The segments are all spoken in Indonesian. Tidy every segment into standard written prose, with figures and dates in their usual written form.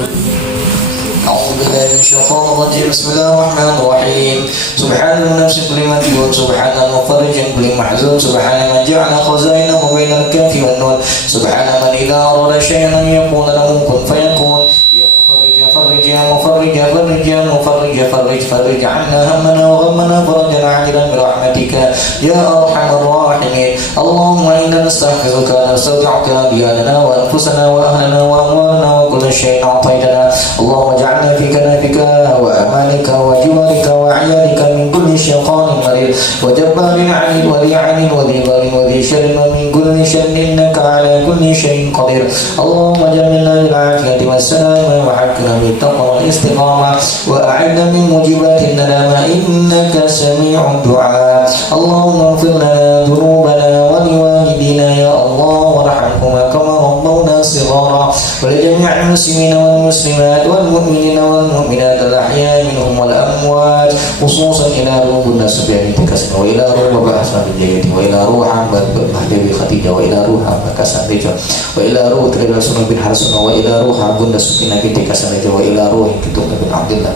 أعوذ بالله من الشيطان الرجيم بسم الله الرحمن الرحيم سبحان النفس كل مجهول سبحان المفرج كل محزون سبحان من جعل خزائنه بين الكاف والنون سبحان من إذا أراد شيئا أن يقول له كن فيكون يا مفرج فرج يا مفرج فرج يا مفرج فرج فرج عنا همنا وغمنا فرجا عاجلا برحمتك يا أرحم الراحمين اللهم إنا نستحفظك ونستودعك أدياننا وأنفسنا وأهلنا وأموالنا وكل شيء أعطيتنا اللهم اجعلنا في كنافك وأمانك وجوارك وعيالك من كل شيطان مريض وجبار عنيد وذي عين وذي ظالم وذي شر ومن كل شر إنك على كل شيء قدير اللهم جملنا بالعافية والسلام وحكنا بالتقوى والاستقامة وأعنا من موجبات الندامة إنك سميع الدعاء اللهم اغفر لنا ذنوبنا ولوالدينا يا الله وارحمهما كما ربونا صغارا ولجميع المسلمين والمسلمات والمؤمنين والمؤمنات الأحياء منهم والأموات خصوصا إلى روح الناس بعينك وإلى روح بحسن بالجيد وإلى روح مهدوي خديجة وإلى روح مكاسن رجل وإلى روح تريد سنة بن حرسون وإلى روح عبد سكينة بنت كسن وإلى روح كتب بن عبد الله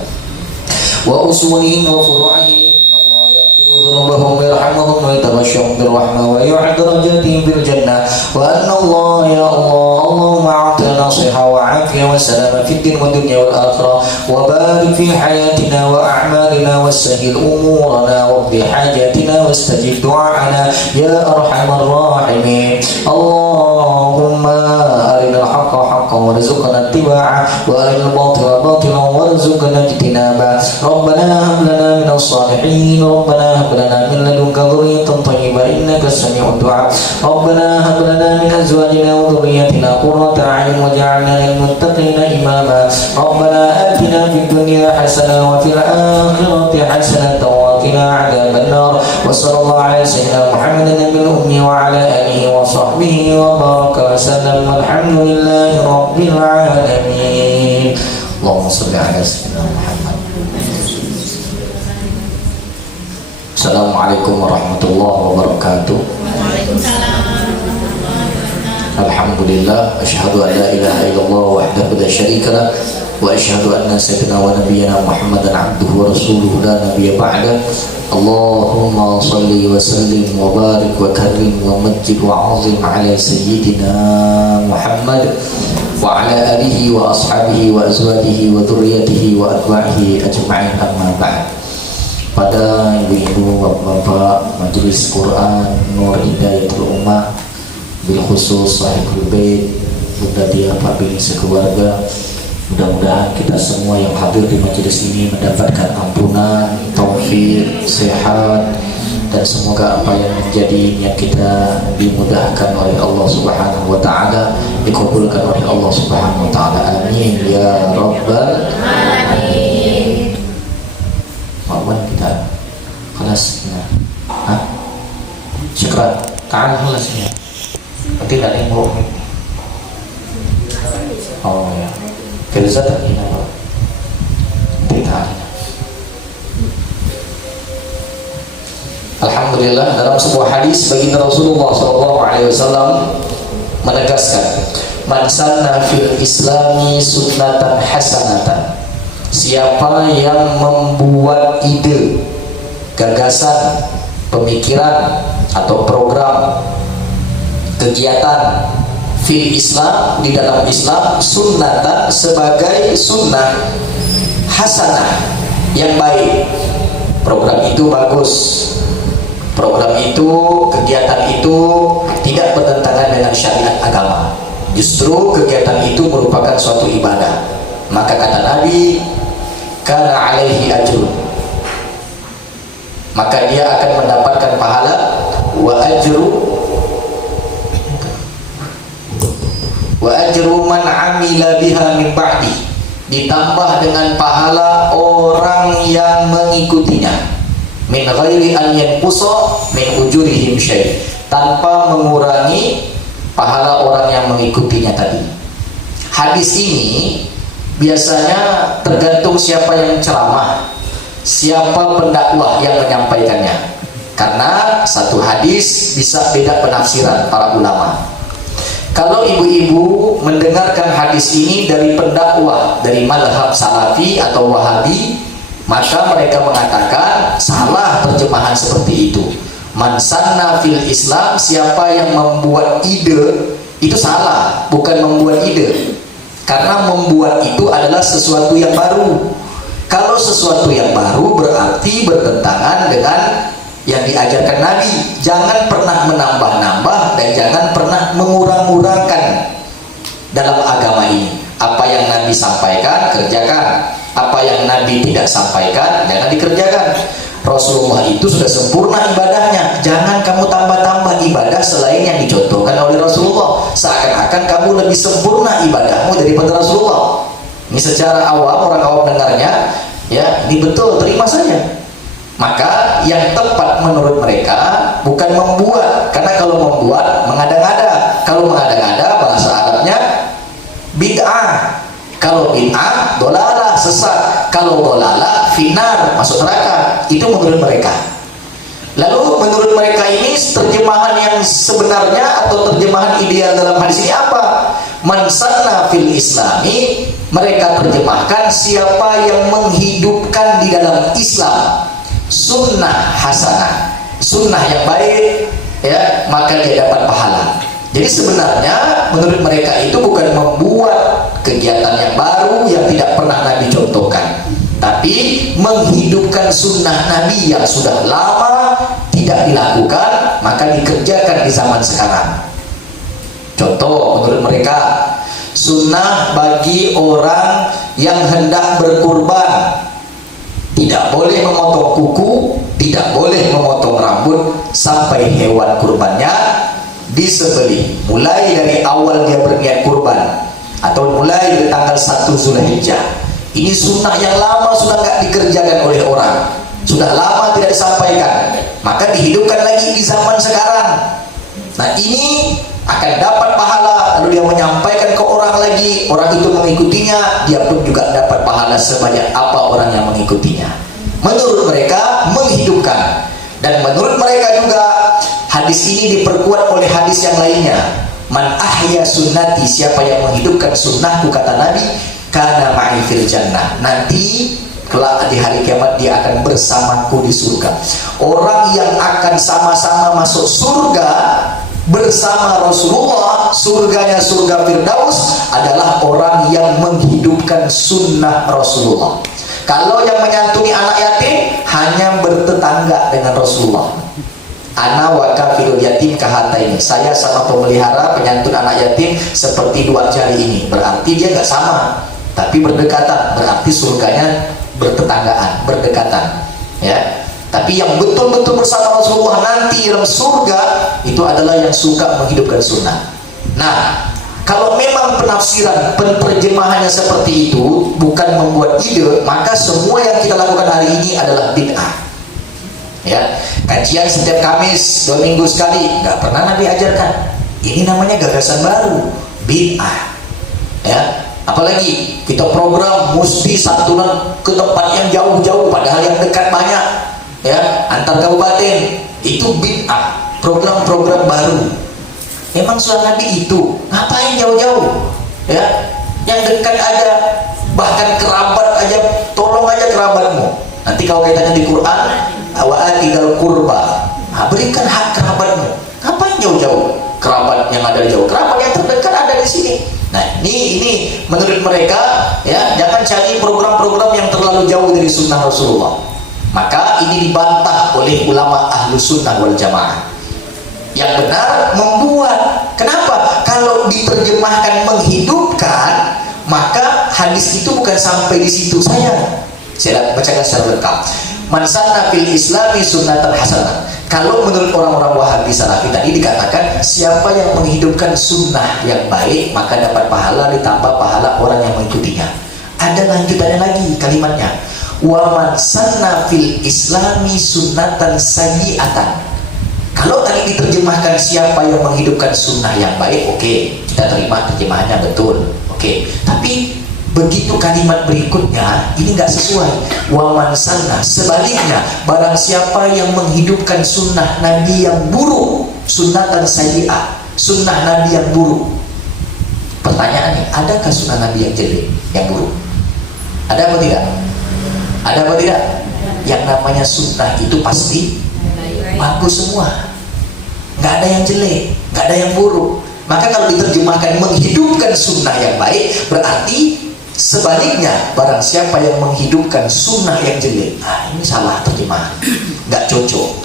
وأصولهم وفروعهم إن الله يغفر ذنوبهم ويرحمهم ويتغشهم بالرحمة ويعد درجاتهم في الجنة وأن الله يا الله اللهم أعطنا صحة وعافية وسلامة في الدين والدنيا والآخرة وبارك في حياتنا وأعمالنا وسهل أمورنا واقض حاجاتنا واستجب دعاءنا يا أرحم الراحمين اللهم أرنا الحق حقا وارزقنا اتباعه وأرنا الباطل باطلا وارزقنا اجتنابه ربنا هب لنا من الصالحين ربنا هب لنا من لدنك ذرية طيبة إنك سميع الدعاء ربنا هب لنا من أزواجنا وذريتنا قرة أعين واجعلنا للمتقين إماما ربنا آتنا في الدنيا حسنة وفي الآخرة حسنة وقنا عذاب النار وصلى الله على سيدنا محمد النبي الأمي وعلى آله وصحبه وبارك وسلم والحمد لله رب العالمين اللهم صل على سيدنا محمد. Assalamualaikum warahmatullahi wabarakatuh. Alhamdulillah, asyhadu an la ilaha illallah wahdahu la syarika lah wa asyhadu anna sayyidina wa nabiyyana Muhammadan abduhu wa rasuluhu la nabiyya ba'da. Allahumma salli wa sallim wa barik wa karim wa majjid wa azim ala sayyidina Muhammad wa ala alihi wa ashabihi wa azwajihi wa dhurriyyatihi wa atba'ihi ajma'in amma ba'd. Pada ibu-ibu, bapak-bapak, majelis Quran Nur Hidayatul Ummah, bil khusus Sahibul Bait, Bunda Dia, Pak Bini sekeluarga, mudah-mudahan kita semua yang hadir di majelis ini mendapatkan ampunan, taufik, sehat, dan semoga apa yang menjadi niat kita dimudahkan oleh Allah Subhanahu wa taala, dikabulkan oleh Allah Subhanahu wa taala. Amin ya rabbal alamin. Mohon kita kelasnya. Syukran. Ta'al kelasnya. Tidak ada yang mau. Oh ya. Filzat ini apa? Tidak. Alhamdulillah, dalam sebuah hadis baginda Rasulullah SAW menegaskan, man sanna fil islami sunnatan hasanatan. Siapa yang membuat ide, gagasan, pemikiran atau program, kegiatan fil Islam, di dalam Islam, sunnatan, sebagai sunnah hasanah, yang baik, program itu bagus, program itu, kegiatan itu tidak bertentangan dengan syariat agama, justru kegiatan itu merupakan suatu ibadah, maka kata Nabi, kana alaihi ajrun, maka dia akan mendapatkan pahala, wa ajru man amila biha min ba'di, ditambah dengan pahala orang yang mengikutinya, min ghairi an yanqusa min ujurihim syai', tanpa mengurangi pahala orang yang mengikutinya tadi. Hadis ini biasanya tergantung siapa yang ceramah, siapa pendakwah yang menyampaikannya, karena satu hadis bisa beda penafsiran para ulama. Kalau ibu-ibu mendengarkan hadis ini dari pendakwah dari mazhab Salafi atau Wahabi, maka mereka mengatakan salah terjemahan seperti itu. Man sanna fil Islam, siapa yang membuat ide, itu salah, bukan membuat ide. Karena membuat itu adalah sesuatu yang baru. Kalau sesuatu yang baru berarti bertentangan dengan yang diajarkan Nabi. Jangan pernah menambah-nambah dan jangan pernah mengurang-urangkan dalam agama ini. Apa yang Nabi sampaikan, kerjakan. Apa yang Nabi tidak sampaikan, jangan dikerjakan. Rasulullah itu sudah sempurna ibadahnya. Jangan kamu tambah-tambah ibadah selain yang dicontohkan oleh Rasulullah. Seakan-akan kamu lebih sempurna ibadahmu daripada Rasulullah. Ini secara awam, orang awam dengarnya, ya ini betul, terima saja. Maka yang tepat menurut mereka bukan membuat, karena kalau membuat mengada-ngada. Kalau mengada-ngada bahasa Arabnya bid'ah. Kalau bid'ah dolalah, sesat. Kalau dolalah finar, masuk neraka. Itu menurut mereka. Lalu menurut mereka ini terjemahan yang sebenarnya atau terjemahan ideal dalam hadis ini apa? Man sanna fil Islami, mereka terjemahkan siapa yang menghidupkan di dalam Islam sunnah hasanah, sunnah yang baik, ya, maka dia dapat pahala. Jadi sebenarnya menurut mereka itu bukan membuat kegiatan yang baru yang tidak pernah Nabi contohkan, tapi menghidupkan sunnah Nabi yang sudah lama tidak dilakukan, maka dikerjakan di zaman sekarang. Contoh menurut mereka, sunnah bagi orang yang hendak berkurban tidak boleh memotong kuku, tidak boleh memotong rambut sampai hewan kurbannya disembelih. Mulai dari awal dia berniat kurban atau mulai dari tanggal 1 Zulhijjah. Ini sunnah yang lama sudah nggak dikerjakan oleh orang, sudah lama tidak disampaikan, maka dihidupkan lagi di zaman sekarang. Nah ini akan dapat pahala, lalu dia menyampaikan ke orang lagi, orang itu mengikutinya, dia pun juga dapat pahala sebanyak apa orang yang mengikutinya. Menurut mereka menghidupkan, dan menurut mereka juga hadis ini diperkuat oleh hadis yang lainnya. Man ahya sunnati, siapa yang menghidupkan sunnahku, kata Nabi, kana ma'i fil jannah, nanti kelak di hari kiamat dia akan bersamaku di surga. Orang yang akan sama-sama masuk surga bersama Rasulullah, surganya surga Firdaus, adalah orang yang menghidupkan sunnah Rasulullah. Kalau yang menyantuni anak yatim hanya bertetangga dengan Rasulullah. Ana wa kafilul yatim kahataini, saya sama pemelihara penyantun anak yatim seperti dua jari ini. Berarti dia nggak sama, tapi berdekatan. Berarti surganya bertetanggaan, berdekatan, ya. Tapi yang betul-betul bersama Rasulullah nanti dalam surga itu adalah yang suka menghidupkan sunnah. Nah, kalau memang penafsiran, penerjemahannya seperti itu, bukan membuat ide, maka semua yang kita lakukan hari ini adalah bid'ah. Ya, kajian setiap Kamis 2 minggu sekali, nggak pernah Nabi ajarkan. Ini namanya gagasan baru, bid'ah. Ya, apalagi kita program mesti santunan ke tempat yang jauh-jauh, padahal yang dekat banyak. Ya, antar kabupaten, itu bid'ah, program-program baru. Emang sunnah Nabi itu, ngapain jauh-jauh? Ya, yang dekat aja, bahkan kerabat aja, tolong aja kerabatmu. Nanti kalau kaitannya di Quran, wa atidal qurba, berikan hak kerabatmu. Ngapain jauh-jauh? Kerabat yang ada jauh, kerabat yang terdekat ada di sini. Nah, ini menurut mereka, ya, jangan cari program-program yang terlalu jauh dari sunnah Rasulullah. Maka ini dibantah oleh ulama ahlu sunnah wal jamaah. Yang benar membuat. Kenapa? Kalau diterjemahkan menghidupkan, maka hadis itu bukan sampai di situ saja. Saya bacakan secara lengkap. Man sanna fil Islami sunnatan hasanah. Kalau menurut orang-orang Wahabi Salafi tadi dikatakan siapa yang menghidupkan sunnah yang baik, maka dapat pahala ditambah pahala orang yang mengikutinya. Ada lanjutannya lagi kalimatnya. Wa man sanna fil Islami sunnatan sayyi'atan. Kalau tadi diterjemahkan siapa yang menghidupkan sunnah yang baik, oke, kita terima terjemahannya betul, oke. Tapi begitu kalimat berikutnya ini nggak sesuai. Wa man sanna, sebaliknya, barang siapa yang menghidupkan sunnah Nabi yang buruk, sunnatan sayyi'ah, sunnah Nabi yang buruk. Pertanyaannya, adakah sunnah Nabi yang jelek, yang buruk? Ada apa tidak? Ada apa tidak? Yang namanya sunnah itu pasti bagus semua, nggak ada yang jelek, nggak ada yang buruk. Maka kalau diterjemahkan menghidupkan sunnah yang baik, berarti sebaliknya, barang siapa yang menghidupkan sunnah yang jelek, nah ini salah terjemahan, nggak cocok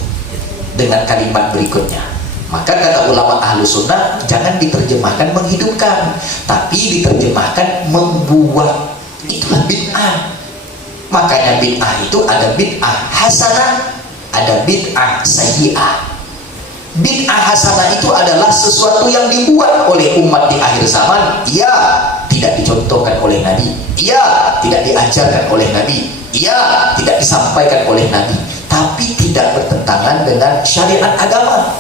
dengan kalimat berikutnya. Maka kata ulama ahlu sunnah, jangan diterjemahkan menghidupkan, tapi diterjemahkan membuat. Itulah bid'ah. Makanya bid'ah itu ada bid'ah hasanah, ada bid'ah sayyi'ah. Bid'ah hasanah itu adalah sesuatu yang dibuat oleh umat di akhir zaman, ia tidak dicontohkan oleh Nabi, ia tidak diajarkan oleh Nabi, ia tidak disampaikan oleh Nabi, tapi tidak bertentangan dengan syariat agama.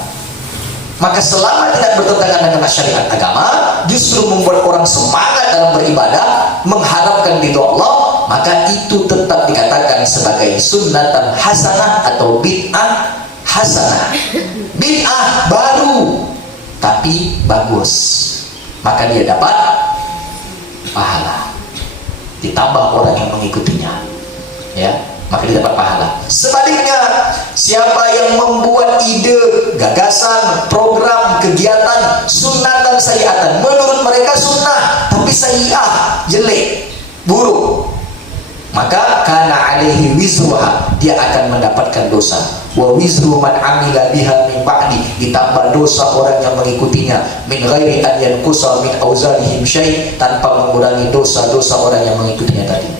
Maka selama tidak bertentangan dengan syariat agama, justru membuat orang semangat dalam beribadah, mengharapkan ridho Allah, maka itu tetap dikatakan sebagai sunnatan hasanah atau bid'ah hasanah. Bid'ah baru tapi bagus, maka dia dapat pahala, ditambah orang yang mengikutinya, ya, maka dia dapat pahala. Sebaliknya, siapa yang membuat ide, gagasan, program, kegiatan sunnatan sayyi'atan, menurut mereka sunnah tapi sayyi'ah, jelek, buruk, maka kana alaihi wizruha, dia akan mendapatkan dosa. Wa wizru man amila biha min ba'di, ditambah dosa orang yang mengikutinya, min ghairi an yanqusa min auzarihim syai', tanpa mengurangi dosa-dosa orang yang mengikutinya tadi.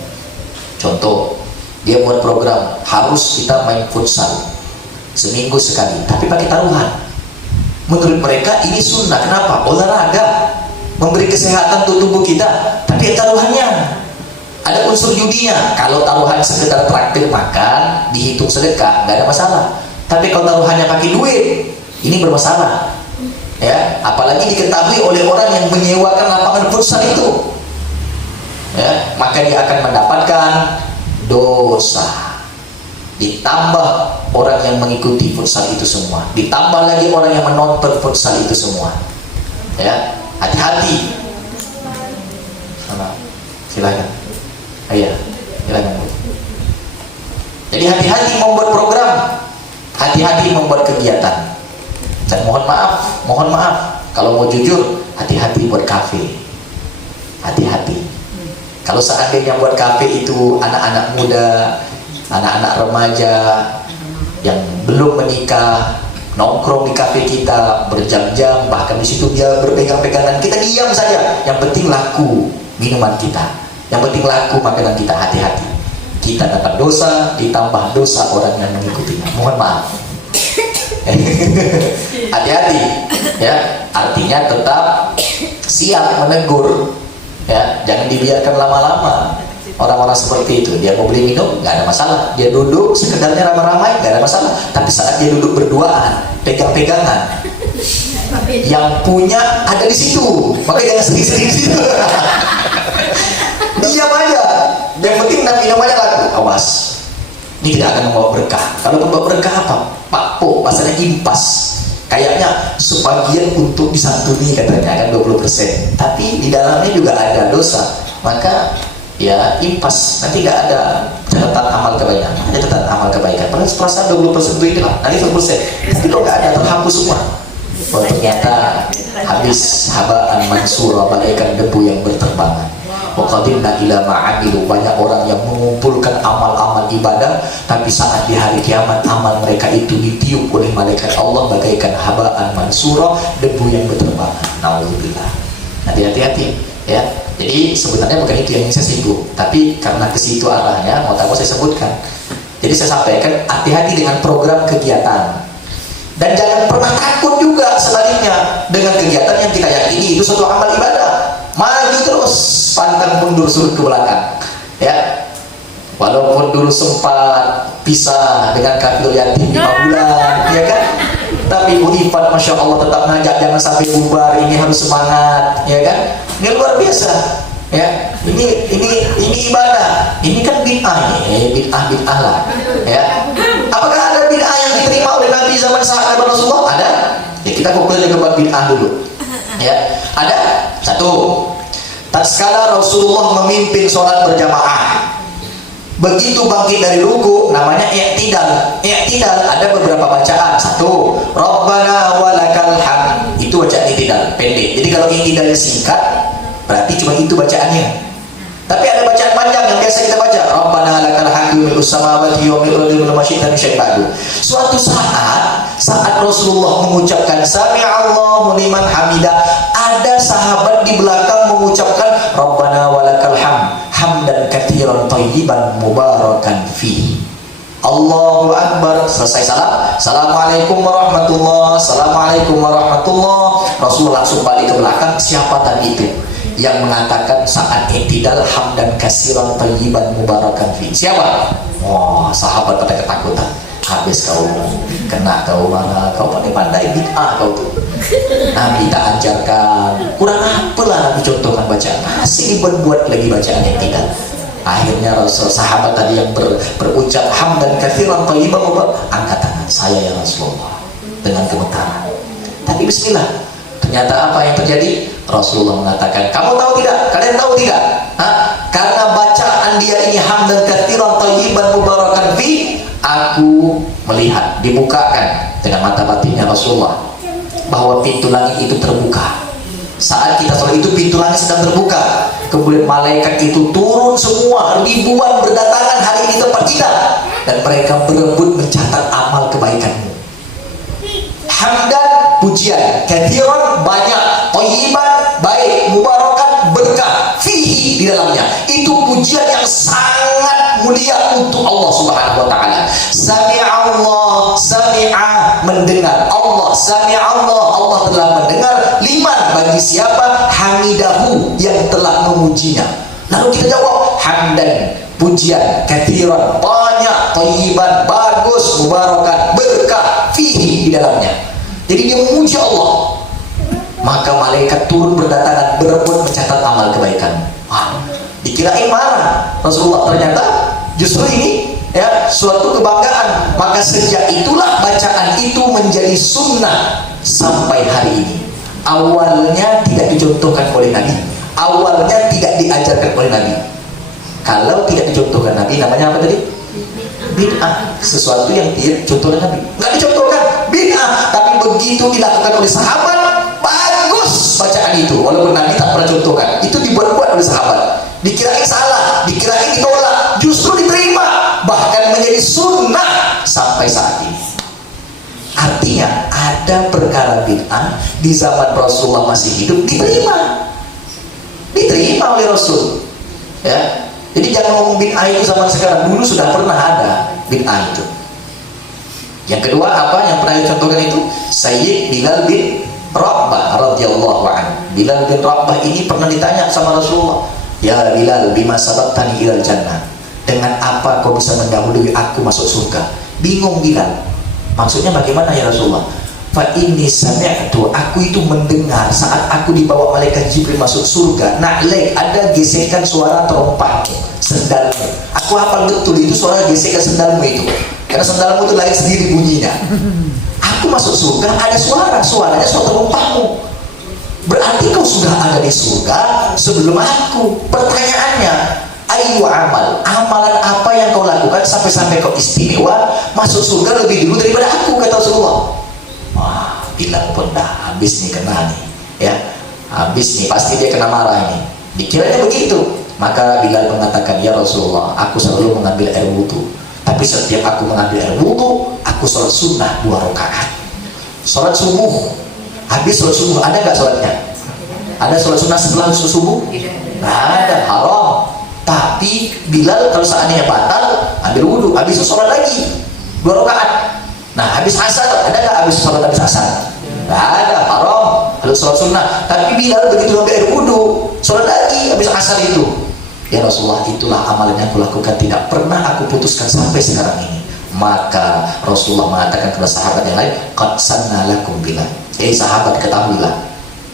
Contoh, dia buat program harus kita main futsal seminggu sekali, tapi pakai taruhan. Menurut mereka ini sunnah. Kenapa? Olahraga, memberi kesehatan untuk tubuh kita, tapi taruhannya ada unsur judinya. Kalau taruhan sekedar traktir makan, dihitung sedekah, nggak ada masalah. Tapi kalau taruhannya pakai duit, ini bermasalah, ya. Apalagi diketahui oleh orang yang menyewakan lapangan futsal itu, ya, maka dia akan mendapatkan dosa. Ditambah orang yang mengikuti futsal itu semua, ditambah lagi orang yang menonton futsal itu semua, ya. Hati-hati. Silakan. Iya, silakan. Jadi hati-hati membuat program, hati-hati membuat kegiatan. Dan mohon maaf, kalau mau jujur, hati-hati buat kafe. Hati-hati. Kalau seandainya buat kafe itu anak-anak muda, anak-anak remaja yang belum menikah, nongkrong di kafe kita berjam-jam, bahkan di situ dia berpegang-pegangan, kita diam saja. Yang penting laku minuman kita. Yang penting laku makanan kita. Hati-hati, kita dapat dosa, ditambah dosa orang yang mengikutinya. Mohon maaf. Hati-hati, ya. Artinya tetap siap menegur, ya. Jangan dibiarkan lama-lama. Orang-orang seperti itu, dia mau beli minum, nggak ada masalah. Dia duduk sekedarnya ramai-ramai, nggak ada masalah. Tapi saat dia duduk berduaan, pegang-pegangan, yang punya ada di situ, maka jangan sedih-sedih di situ. Diam aja, yang penting minumannya laku. Awas, ini tidak akan membawa berkah. Kalau membawa berkah apa? Pakpo, bahasanya impas. Kayaknya sebagian untuk disantuni katanya kan 20%, tapi di dalamnya juga ada dosa. Maka ya impas, nanti nggak ada catatan amal kebaikan, hanya catatan amal kebaikan. Padahal perasaan 20% itu inilah, nanti 100%, tapi kok nggak ada, terhapus semua. Oh, ternyata habis habaan mansura, bagaikan debu yang berterbangan. Waqadimna ila ma'amilu, banyak orang yang mengumpulkan amal-amal ibadah, tapi saat di hari kiamat amal mereka itu ditiup oleh malaikat Allah bagaikan habaan mansura, debu yang berterbangan. Nauzubillah. Hati-hati, ya. Jadi sebenarnya bukan itu yang saya singgung, tapi karena ke situ arahnya, mau tahu saya sebutkan. Jadi saya sampaikan, hati-hati dengan program kegiatan, dan jangan pernah takut juga sebaliknya dengan kegiatan yang kita yakini itu suatu amal ibadah. Maju terus, pantang mundur, surut ke belakang, ya. Walaupun dulu sempat pisah dengan kafil yatim 5 bulan, ya kan, tapi Bu Ifat Masya Allah tetap ngajak jangan sampai bubar, ini harus semangat, ya kan. Ini luar biasa, ya. Ini ibadah, ini kan bid'ah, bid'ah lah, ya. Apakah ada bid'ah yang diterima oleh Nabi zaman sahabat Rasulullah? Ada. Ya, kita fokus ke bab bid'ah dulu. Ya, ada satu. Tatkala Rasulullah memimpin sholat berjamaah, begitu bangkit dari ruku, namanya i'tidal. I'tidal ada beberapa bacaan. Satu, Rabbana walakal hamd. Itu bacaan i'tidal, pendek. Jadi kalau i'tidalnya singkat, berarti cuma itu bacaannya. Tapi ada bacaan panjang yang biasa kita baca, Rabbana lakal hamdu mil'us samawati wa mil'ul ardi wa ma syi'ta min syai'in ba'du. Suatu saat Rasulullah mengucapkan sami'allahu liman hamidah, ada sahabat di belakang mengucapkan Rabbana walakal hamd hamdan katsiran thayyiban mubarakan fihi. Allahu Akbar, selesai salam, Assalamualaikum warahmatullahi, Assalamualaikum warahmatullahi. Rasulullah langsung balik ke belakang. Siapa tadi itu yang mengatakan saat i'tidal hamdan katsiran thayyiban mubarakan fihi? Siapa? Wah, sahabat pada ketakutan. Habis kau kena, kau marah, kau pandai-pandai bid'ah kau tuh. Nabi tak ajarkan, kurang apalah Nabi contohkan bacaan, masih dibuat lagi bacaan yang tidak. Akhirnya Rasul sahabat tadi yang berucap hamdan katsiran thayyiban mubarakan, angkat tangan, saya ya Rasulullah, dengan gemetaran. Tapi bismillah, ternyata apa yang terjadi? Rasulullah mengatakan, kamu tahu tidak? Kalian tahu tidak? Karena bacaan dia ini hamdan katsiran thayyiban mubarakan fi, aku melihat, dibukakan dengan mata batinnya Rasulullah bahwa pintu langit itu terbuka. Saat kita sholat itu pintu langit sedang terbuka, kemudian malaikat itu turun semua, ribuan berdatangan hari ini tempat kita, dan mereka berebut mencatat amal kebaikanmu. Hamdan, pujian, katsiran, banyak, thayyiban, baik, mubarakan, berkah, fihi, di dalamnya. Itu pujian yang sangat mulia untuk Allah Subhanahu wa taala. Sami'allah, sami'a, mendengar. Allah sami'allah, Allah telah mendengar. Liman, bagi siapa? Hamidahu, yang telah memujinya. Lalu kita jawab, hamdan, pujian, katsiran, banyak, thayyiban, bagus, mubarakan, berkah, fihi, di dalamnya. Jadi dia memuji Allah, maka malaikat turun berdatangan berebut mencatat amal kebaikan. Wah, dikirain marah Rasulullah, ternyata justru ini ya suatu kebanggaan. Maka sejak itulah bacaan itu menjadi sunnah sampai hari ini. Awalnya tidak dicontohkan oleh Nabi, awalnya tidak diajarkan oleh Nabi. Kalau tidak dicontohkan Nabi, namanya apa tadi? Bid'ah. Sesuatu yang tidak dicontohkan Nabi, nggak dicontohkan, bid'ah. Tapi begitu dilakukan oleh sahabat, bagus bacaan itu, walaupun Nabi tak pernah contohkan. Itu dibuat-buat oleh sahabat, dikirain salah, dikirain ditolak, justru diterima, bahkan menjadi sunnah sampai saat ini. Artinya ada perkara bid'ah di zaman Rasulullah masih hidup, diterima oleh Rasul, ya. Jadi jangan ngomong bid'ah itu zaman sekarang, dulu sudah pernah ada bid'ah itu. Yang kedua apa yang pernah dicontohkan itu? Sayyid Bilal bin Rabah radhiyallahu anhu. Bilal bin Rabah ini pernah ditanya sama Rasulullah, ya Bilal, bima sabaqtani ilal jannah, dengan apa kau bisa mendahului aku masuk surga? Bingung Bilal, maksudnya bagaimana ya Rasulullah? Fa inni sami'tu, aku itu mendengar saat aku dibawa malaikat Jibril masuk surga, na'laik, ada gesekan suara terompahmu, sendalmu. Aku hafal betul itu suara gesekan sendalmu itu, karena sendalmu itu lain sendiri bunyinya. Aku masuk surga, ada suaranya suara terompahmu. Berarti kau sudah ada di surga sebelum aku. Pertanyaannya, ayu amal, amalan apa yang kau lakukan sampai kau istimewa masuk surga lebih dulu daripada aku, kata Rasulullah. Wah, bilang pun dah habis nih, kena nih, ya habis nih, pasti dia kena marah ini. Dikiranya begitu. Maka Bilal mengatakan, ya Rasulullah, aku selalu mengambil air wudhu, tapi setiap aku mengambil air wudhu, aku sholat sunnah 2 rakaat. Sholat subuh, habis sholat subuh ada nggak sholatnya? Ada sholat sunnah setelah subuh? Nggak ada, haram. Tapi Bilal kalau seandainya batal, ambil wudhu, habis itu sholat lagi 2 rakaat. Nah, habis asar, ada nggak habis sholat habis asar? Nggak ada, haram. Kalau sholat sunnah. Tapi Bilal begitu ambil air wudhu, sholat lagi habis asar itu. Ya Rasulullah, itulah amalan yang aku lakukan, tidak pernah aku putuskan sampai sekarang ini. Maka Rasulullah mengatakan kepada sahabat yang lain, qad sanna lakum Bilal. Sahabat, ketahuilah,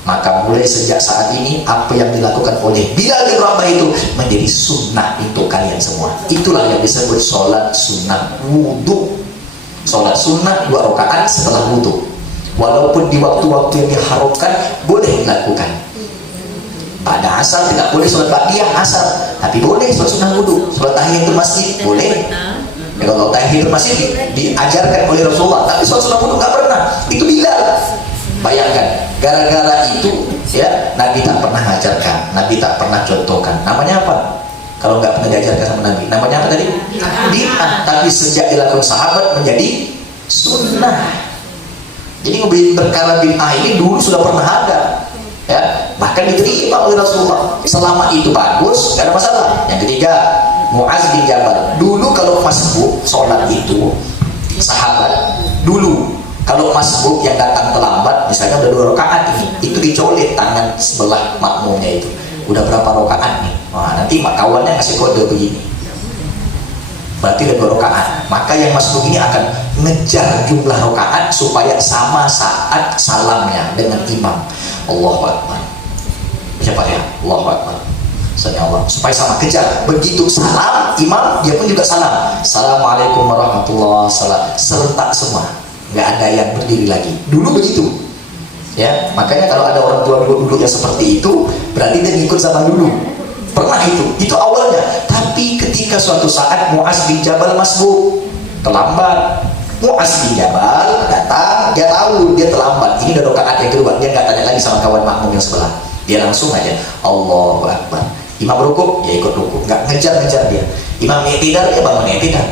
maka mulai sejak saat ini apa yang dilakukan oleh Bilal bin Rabah itu menjadi sunnah untuk kalian semua. Itulah yang disebut sholat sunnah wudhu. Sholat sunnah 2 rakaat setelah wudhu. walaupun di waktu-waktu yang diharamkan boleh dilakukan. Pada asar tidak boleh sholat ba'diyah asar, tapi boleh sholat sunnah wudu, sholat tahiyatul masjid boleh. Ya, kalau tahiyatul masjid diajarkan oleh Rasulullah, tapi sholat sunnah wudu nggak pernah. Itu Bilal. Bayangkan, gara-gara itu ya Nabi tak pernah ajarkan, Nabi tak pernah contohkan. Namanya apa? Kalau nggak pernah diajarkan sama Nabi, namanya apa tadi? Bid'ah. Tapi sejak dilakukan sahabat menjadi sunnah. Jadi perkara bid'ah ini dulu sudah pernah ada. Ya, bahkan diterima oleh Rasulullah. Selama itu bagus, gak ada masalah. Yang ketiga, Mu'az bin Jabal. Dulu kalau masbuk sholat itu, sahabat dulu kalau masbuk yang datang terlambat, misalnya udah 2 rakaat ini, itu dicolet tangan sebelah makmumnya itu. Udah berapa rakaat nih? Nah, nanti kawannya ngasih kode begini. Berarti udah 2 rakaat. Maka yang masbuk ini akan ngejar jumlah rakaat supaya sama saat salamnya dengan imam. Allahu Akbar. Siapa ya? Allahu Akbar. Allah. Supaya sama kejar. Begitu salam imam, dia pun juga salam. Assalamualaikum warahmatullahi wabarakatuh. Serentak semua. Nggak ada yang berdiri lagi. Dulu begitu. Ya, makanya kalau ada orang tua dulu yang seperti itu, berarti dia ngikut zaman dulu. Pernah itu awalnya. Tapi ketika suatu saat Mu'az bin Jabal masbuk, terlambat. Mu'az bin Jabal datang, dia tahu dia terlambat. Ini udah rakaat yang kedua, dia nggak tanya lagi sama kawan makmum yang sebelah. Dia langsung aja Allahu Akbar. Imam rukuk, dia ikut rukuk, nggak ngejar dia. Imam i'tidal, dia bangun i'tidal.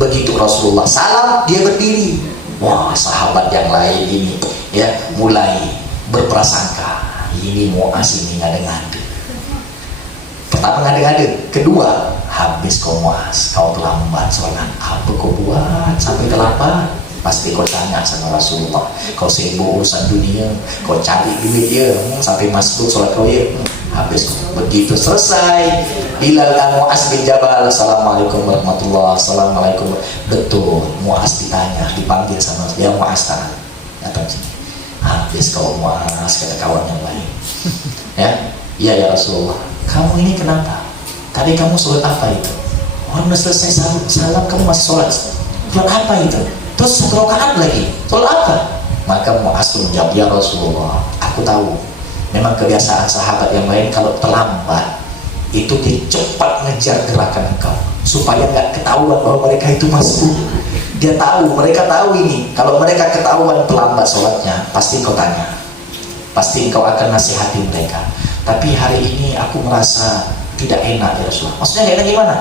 Begitu Rasulullah salam, dia berdiri. Wah, sahabat yang lain ini ya mulai berprasangka, ini Mu'az ini ngade-ngade. Pertama ngade-ngade, kedua habis kau Mu'az, kau terlambat sholat, apa kau buat sampai terlambat? Pasti kau tanya sama Rasulullah, kau sibuk urusan dunia, kau cari duit ya, sampai masuk sholat kau ya, habis kau. Begitu selesai, Bilal dan Mu'az bin Jabal, Assalamualaikum warahmatullahi wabarakatuh. Assalamualaikum. Betul, Mu'az ditanya, dipanggil sama dia, Mu'az tangan, datang sini. Habis kau Mu'az, kata kawan yang lain. Ya Rasulullah, kamu ini kenapa? Tadi kamu sholat apa itu? Orang udah selesai salam kamu masih sholat. Sholat apa itu? Terus 1 rakaat lagi. Sholat apa? Maka Mu'az menjawab, ya Rasulullah, aku tahu. Memang kebiasaan sahabat yang lain kalau terlambat itu dia cepat ngejar gerakan engkau supaya nggak ketahuan bahwa mereka itu masbuk. Dia tahu, mereka tahu ini. Kalau mereka ketahuan terlambat sholatnya, pasti engkau tanya. Pasti engkau akan nasihati mereka. Tapi hari ini aku merasa tidak enak ya Rasulullah. Maksudnya gak enak gimana?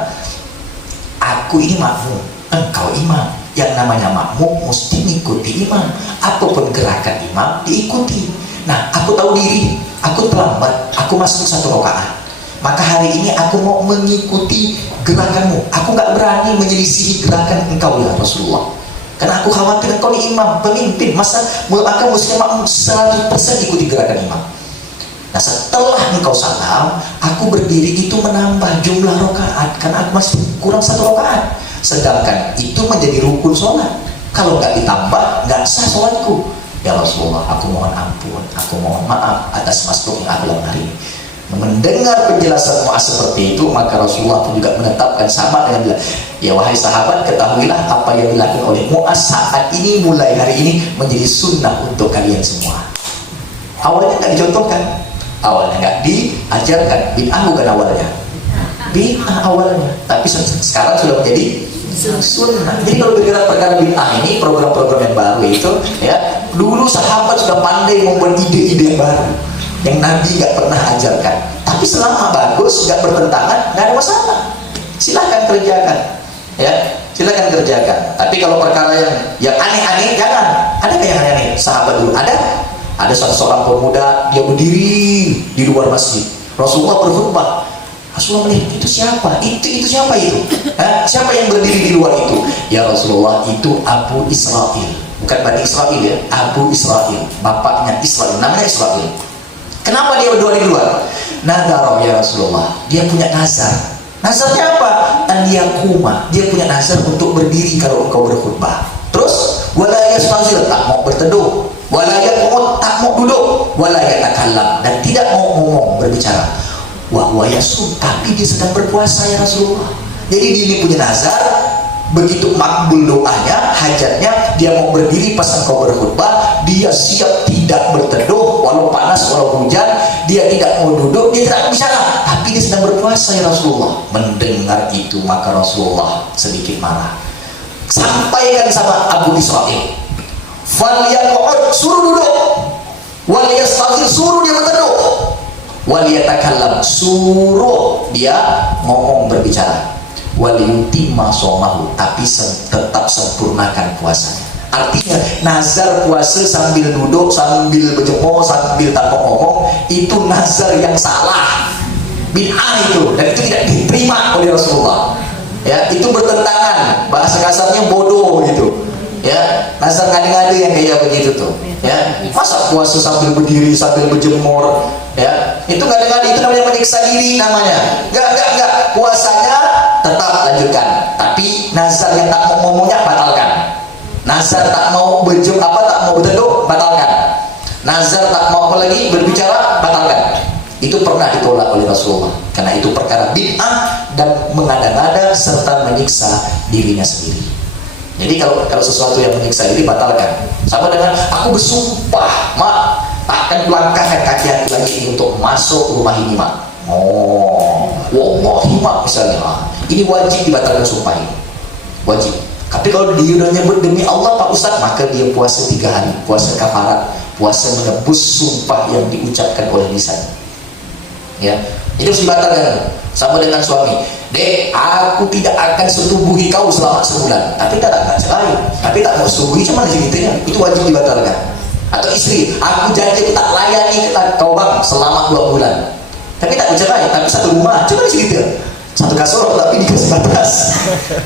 Aku ini makmum, engkau imam. Yang namanya makmum mesti mengikuti imam. Apapun gerakan imam diikuti. Nah, aku tahu diri, aku terlambat, aku masuk 1 rakaat. Maka hari ini aku mau mengikuti gerakanmu. Aku gak berani menyelisihi gerakan engkau ya Rasulullah. Karena aku khawatir engkau ini imam, pemimpin. Masa akan mesti makmum 100% ikuti gerakan imam. Nah, setelah engkau salam, aku berdiri itu menambah jumlah rakaat karena aku masih kurang 1 rakaat. Sedangkan itu menjadi rukun sholat. Kalau nggak ditambah, nggak sah sholatku. Ya Rasulullah, aku mohon ampun, aku mohon maaf atas masbuk yang aku lakukan hari ini. Mendengar penjelasan Mu'az seperti itu, maka Rasulullah pun juga menetapkan sama dengan dia. Ya wahai sahabat, ketahuilah apa yang dilakukan oleh Mu'az saat ini, mulai hari ini menjadi sunnah untuk kalian semua. Awalnya nggak dicontohkan, awalnya nggak diajarkan, bid'ah bukan awalnya, bid'ah awalnya, tapi sekarang sudah menjadi sunnah. Jadi kalau bergerak perkara bid'ah ini, program-program yang baru itu, ya dulu sahabat sudah pandai membuat ide-ide yang baru yang Nabi nggak pernah ajarkan. Tapi selama bagus, nggak bertentangan, nggak ada masalah. Silahkan kerjakan, ya silahkan kerjakan. Tapi kalau perkara yang aneh-aneh jangan. Ada kayak yang aneh-aneh? Sahabat dulu ada seorang pemuda, dia berdiri di luar masjid. Rasulullah berkhutbah. Rasulullah melihat, itu siapa? Itu siapa itu? Siapa yang berdiri di luar itu? Ya Rasulullah, itu Abu Israil. Bukan Bani Israil ya, Abu Israil. Bapaknya Israil, namanya Israil. Kenapa dia berdoa di luar? Nadaro ya Rasulullah, dia punya nazar. Nazarnya apa? An-yakuma. Dia punya nazar untuk berdiri kalau engkau berkhutbah. Terus, wala yastazil, tak mau berteduh. Wala yaqut, tak mau duduk. Wala yatakallam, dan tidak mau ngomong, berbicara. Wa yasum, tapi dia sedang berpuasa ya Rasulullah. Jadi dia ini punya nazar, begitu makbul doanya, hajatnya, dia mau berdiri pas engkau berkhutbah, dia siap tidak berteduh walau panas walau hujan, dia tidak mau duduk, dia tidak bicara, tapi dia sedang berpuasa ya Rasulullah. Mendengar itu maka Rasulullah sedikit marah, sampaikan sama Abu Israil, falyaq'ud, suruh duduk, wal yastaghfir, suruh dia berteduh, wal yatakallam, suruh dia ngomong berbicara, wal yutimma shaumahu, tapi tetap sempurnakan puasanya. Artinya nazar puasa sambil duduk, sambil berjemur, sambil tanpa ngomong, itu nazar yang salah, bid'ah itu, dan itu tidak diterima oleh Rasulullah. Ya, itu bertentangan, bahasa kasarnya bodoh gitu. Ya, nazar ngade-ngade yang kayak begitu tuh. Ya, masa puasa sambil berdiri, sambil berjemur, ya, itu ngade-ngade, itu namanya menyiksa diri namanya. Enggak, puasanya tetap lanjutkan, tapi nazar yang tak mau ngomongnya batalkan. Nazar tak mau tak mau berteduh, batalkan. Nazar tak mau apa lagi berbicara, batalkan. Itu pernah ditolak oleh Rasulullah karena itu perkara bid'ah dan mengada-ngada serta menyiksa dirinya sendiri. Jadi kalau sesuatu yang menyiksa diri, batalkan. Sama dengan aku bersumpah, mak, takkan melangkahkan kaki aku lagi untuk masuk rumah ini, mak. Oh, wallahi, mak, misalnya, ini wajib dibatalkan sumpah ini, wajib. Tapi kalau dia udah nyebut demi Allah Pak Ustaz, maka dia puasa 3 hari, puasa kafarat, puasa menebus sumpah yang diucapkan oleh lisan. Ya, itu harus dibatalkan. Sama dengan suami, dek, aku tidak akan setubuhi kau selama sebulan, tapi tak cerai, tapi tak mau setubuhi, cuma segitunya, itu wajib dibatalkan. Atau istri, aku janji tak layani kau bang selama 2 bulan, tapi tak bercerai, tapi satu rumah, cuma segitu, satu kasur tapi dikasih batas.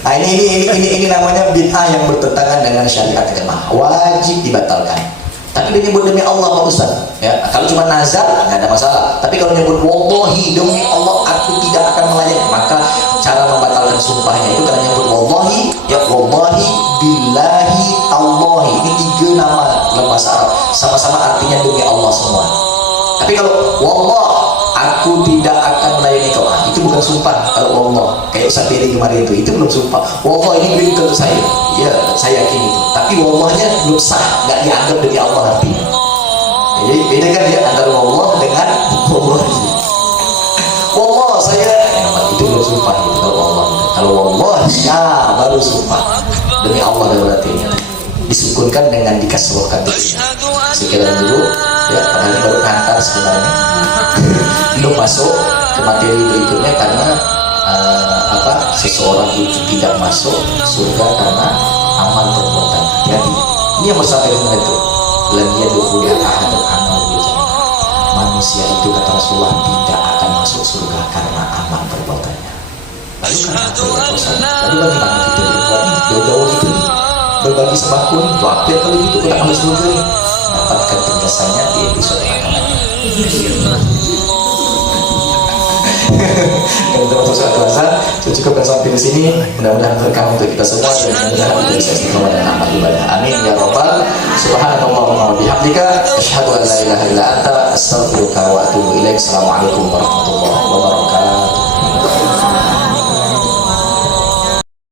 Nah, ini namanya bid'ah yang bertentangan dengan syariat agama, wajib dibatalkan. Tapi dia nyebut demi Allah Pak Ustaz, ya, kalau cuma nazar nggak ada masalah. Tapi kalau nyebut wallahi, demi Allah aku tidak akan melayani, maka cara membatalkan sumpahnya itu karena nyebut wallahi, ya wallahi, billahi, Allahi. Ini 3 nama dalam bahasa Arab, sama-sama artinya demi Allah semua. Tapi kalau wallah, aku tidak akan melayani kau, itu bukan sumpah. Kalau wallah, kayak Ustaz Beri kemarin itu belum sumpah. Wallah ini beri untuk saya, ya saya yakin itu. Tapi wallahnya belum sah, nggak dianggap dari Allah artinya. Jadi bedakan ya antara wallah dengan wallah. Wallah saya, itu belum sumpah gitu. Kalau wallah, kalau wallah ya baru sumpah demi Allah berarti disukunkan dengan dikasrohkan dulu. Sekian dulu ya, padahal ini baru ngantar sebenarnya. Belum masuk ke materi berikutnya karena seseorang itu tidak masuk surga karena amal perbuatan. Hati-hati. Ini yang bersama dengan itu. Lam yadkhulul ahadul amal bil jannah. Manusia itu kata Rasulullah tidak akan masuk surga karena amal perbuatannya. Lalu karena apa ya dosa? Lalu bagaimana kita berbuat ini? Jauh-jauh gitu nih, berbagi sembako nih, waktu kalau gitu kita masuk surga nih. Dapatkan penjelasannya di episode yang akan datang. Dan termasuk suatu azan, saya cukupkan sampai di sini. Mudah-mudahan berkah untuk kita semua dan mudah-mudahan kita bisa istiqomah dan amal ibadah. Amin ya rabbal. Subhanallahumma wa bihamdika, asyhadu an la ilaha illa anta, astaghfiruka wa atubu ilaik. Assalamualaikum warahmatullahi wabarakatuh.